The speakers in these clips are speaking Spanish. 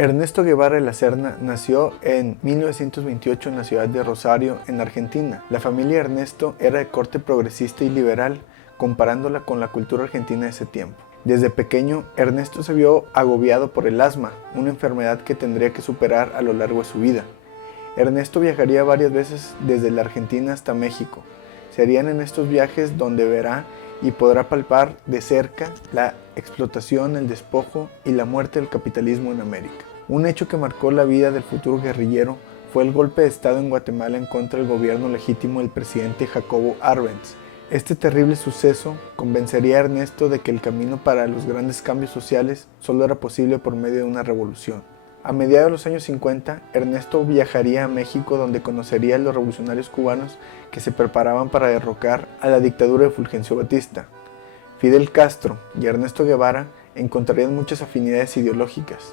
Ernesto Guevara de la Serna nació en 1928 en la ciudad de Rosario, en Argentina. La familia de Ernesto era de corte progresista y liberal, comparándola con la cultura argentina de ese tiempo. Desde pequeño, Ernesto se vio agobiado por el asma, una enfermedad que tendría que superar a lo largo de su vida. Ernesto viajaría varias veces desde la Argentina hasta México. Serían en estos viajes donde verá y podrá palpar de cerca la explotación, el despojo y la muerte del capitalismo en América. Un hecho que marcó la vida del futuro guerrillero fue el golpe de Estado en Guatemala en contra del gobierno legítimo del presidente Jacobo Arbenz. Este terrible suceso convencería a Ernesto de que el camino para los grandes cambios sociales solo era posible por medio de una revolución. A mediados de los años 50, Ernesto viajaría a México, donde conocería a los revolucionarios cubanos que se preparaban para derrocar a la dictadura de Fulgencio Batista. Fidel Castro y Ernesto Guevara encontrarían muchas afinidades ideológicas.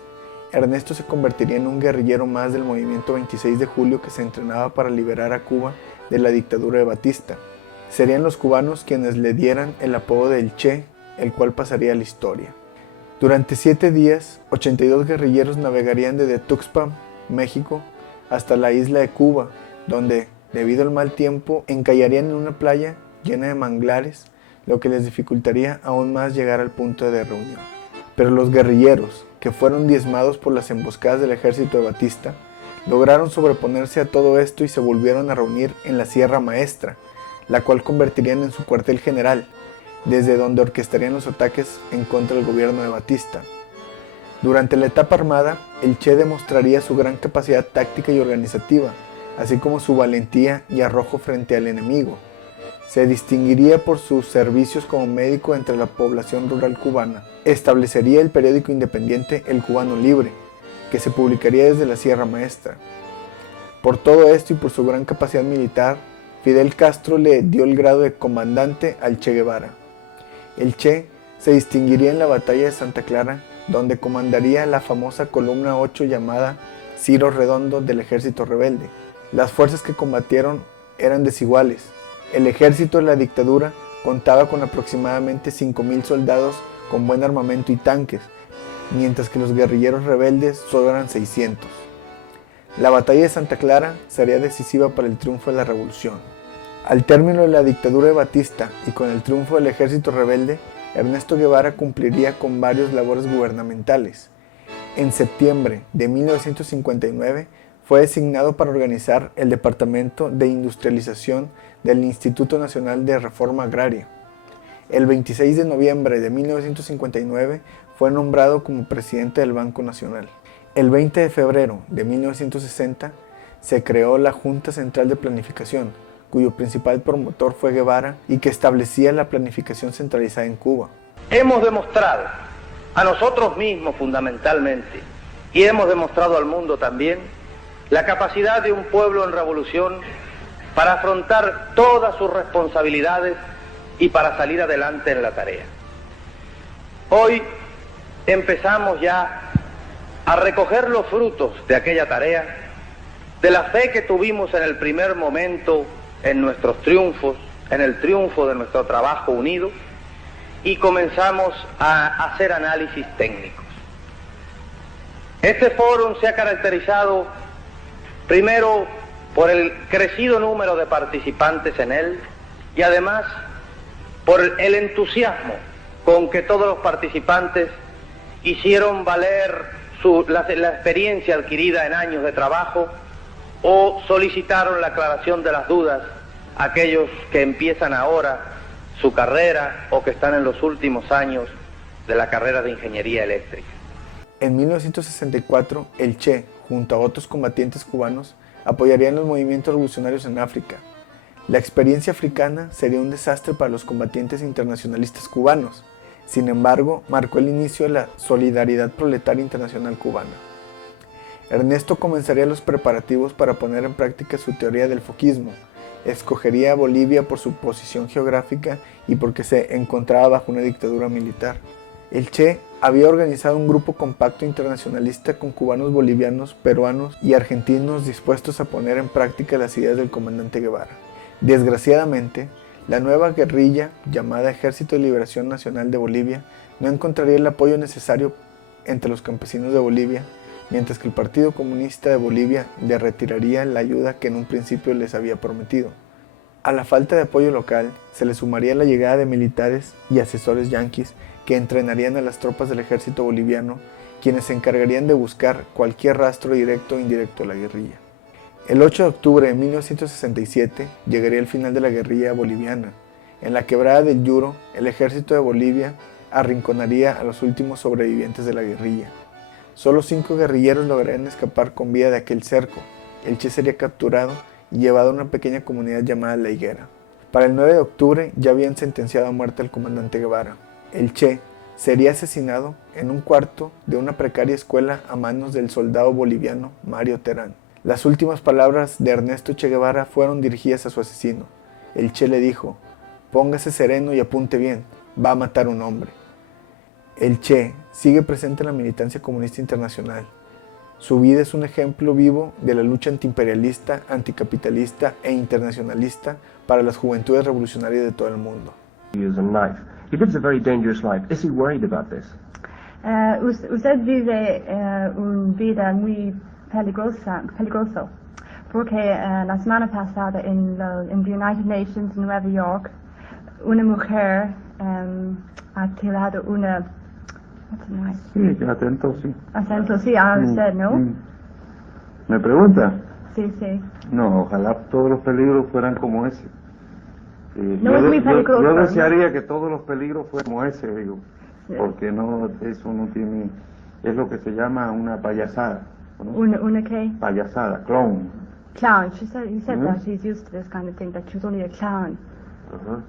Ernesto se convertiría en un guerrillero más del movimiento 26 de julio que se entrenaba para liberar a Cuba de la dictadura de Batista. Serían los cubanos quienes le dieran el apodo del Che, el cual pasaría a la historia. Durante 7 días, 82 guerrilleros navegarían desde Tuxpan, México, hasta la isla de Cuba, donde, debido al mal tiempo, encallarían en una playa llena de manglares, lo que les dificultaría aún más llegar al punto de reunión. Pero los guerrilleros, que fueron diezmados por las emboscadas del ejército de Batista, lograron sobreponerse a todo esto y se volvieron a reunir en la Sierra Maestra, la cual convertirían en su cuartel general, desde donde orquestarían los ataques en contra del gobierno de Batista. Durante la etapa armada, el Che demostraría su gran capacidad táctica y organizativa, así como su valentía y arrojo frente al enemigo. Se distinguiría por sus servicios como médico entre la población rural cubana. Establecería el periódico independiente El Cubano Libre, que se publicaría desde la Sierra Maestra. Por todo esto y por su gran capacidad militar, Fidel Castro le dio el grado de comandante al Che Guevara. El Che se distinguiría en la batalla de Santa Clara, donde comandaría la famosa columna 8 llamada Ciro Redondo del ejército rebelde. Las fuerzas que combatieron eran desiguales. El ejército de la dictadura contaba con aproximadamente 5,000 soldados con buen armamento y tanques, mientras que los guerrilleros rebeldes solo eran 600. La batalla de Santa Clara sería decisiva para el triunfo de la revolución. Al término de la dictadura de Batista y con el triunfo del ejército rebelde, Ernesto Guevara cumpliría con varias labores gubernamentales. En septiembre de 1959 fue designado para organizar el Departamento de Industrialización del Instituto Nacional de Reforma Agraria. El 26 de noviembre de 1959 fue nombrado como presidente del Banco Nacional. El 20 de febrero de 1960 se creó la Junta Central de Planificación, cuyo principal promotor fue Guevara y que establecía la planificación centralizada en Cuba. Hemos demostrado a nosotros mismos fundamentalmente y hemos demostrado al mundo también la capacidad de un pueblo en revolución para afrontar todas sus responsabilidades y para salir adelante en la tarea. Hoy empezamos ya a recoger los frutos de aquella tarea, de la fe que tuvimos en el primer momento en nuestros triunfos, en el triunfo de nuestro trabajo unido, y comenzamos a hacer análisis técnicos. Este fórum se ha caracterizado primero por el crecido número de participantes en él y además por el entusiasmo con que todos los participantes hicieron valer la experiencia adquirida en años de trabajo o solicitaron la aclaración de las dudas a aquellos que empiezan ahora su carrera o que están en los últimos años de la carrera de ingeniería eléctrica. En 1964, el Che, junto a otros combatientes cubanos, apoyarían los movimientos revolucionarios en África. La experiencia africana sería un desastre para los combatientes internacionalistas cubanos. Sin embargo, marcó el inicio de la Solidaridad Proletaria Internacional Cubana. Ernesto comenzaría los preparativos para poner en práctica su teoría del foquismo. Escogería a Bolivia por su posición geográfica y porque se encontraba bajo una dictadura militar. El Che había organizado un grupo compacto internacionalista con cubanos, bolivianos, peruanos y argentinos dispuestos a poner en práctica las ideas del comandante Guevara. Desgraciadamente, la nueva guerrilla, llamada Ejército de Liberación Nacional de Bolivia, no encontraría el apoyo necesario entre los campesinos de Bolivia, mientras que el Partido Comunista de Bolivia le retiraría la ayuda que en un principio les había prometido. A la falta de apoyo local se le sumaría la llegada de militares y asesores yanquis que entrenarían a las tropas del ejército boliviano, quienes se encargarían de buscar cualquier rastro directo o indirecto a la guerrilla. El 8 de octubre de 1967 llegaría el final de la guerrilla boliviana. En la quebrada del Yuro, el ejército de Bolivia arrinconaría a los últimos sobrevivientes de la guerrilla. Solo 5 guerrilleros lograrían escapar con vida de aquel cerco. El Che sería capturado y llevado a una pequeña comunidad llamada La Higuera. Para el 9 de octubre ya habían sentenciado a muerte al comandante Guevara. El Che sería asesinado en un cuarto de una precaria escuela a manos del soldado boliviano Mario Terán. Las últimas palabras de Ernesto Che Guevara fueron dirigidas a su asesino. El Che le dijo: póngase sereno y apunte bien, va a matar un hombre. El Che sigue presente en la militancia comunista internacional. Su vida es un ejemplo vivo de la lucha antiimperialista, anticapitalista e internacionalista para las juventudes revolucionarias de todo el mundo. He lives a very dangerous life. Is he worried about this? Usted vive vida muy peligroso, porque la semana pasada en the United Nations en Nueva York, una mujer ha tirado una... Sí, atento, sí. Atento, sí, a usted, ¿no? ¿Me pregunta? Sí, sí. No, ojalá todos los peligros fueran como ese. No es muy peligroso. Yo desearía que todos los peligros fueran como ese, digo, sí. Porque no, eso no tiene, es lo que se llama una payasada. ¿No? ¿Una qué? Payasada, clown. Clown. He said that he's used to this kind of thing, that she was only a clown. Uh-huh.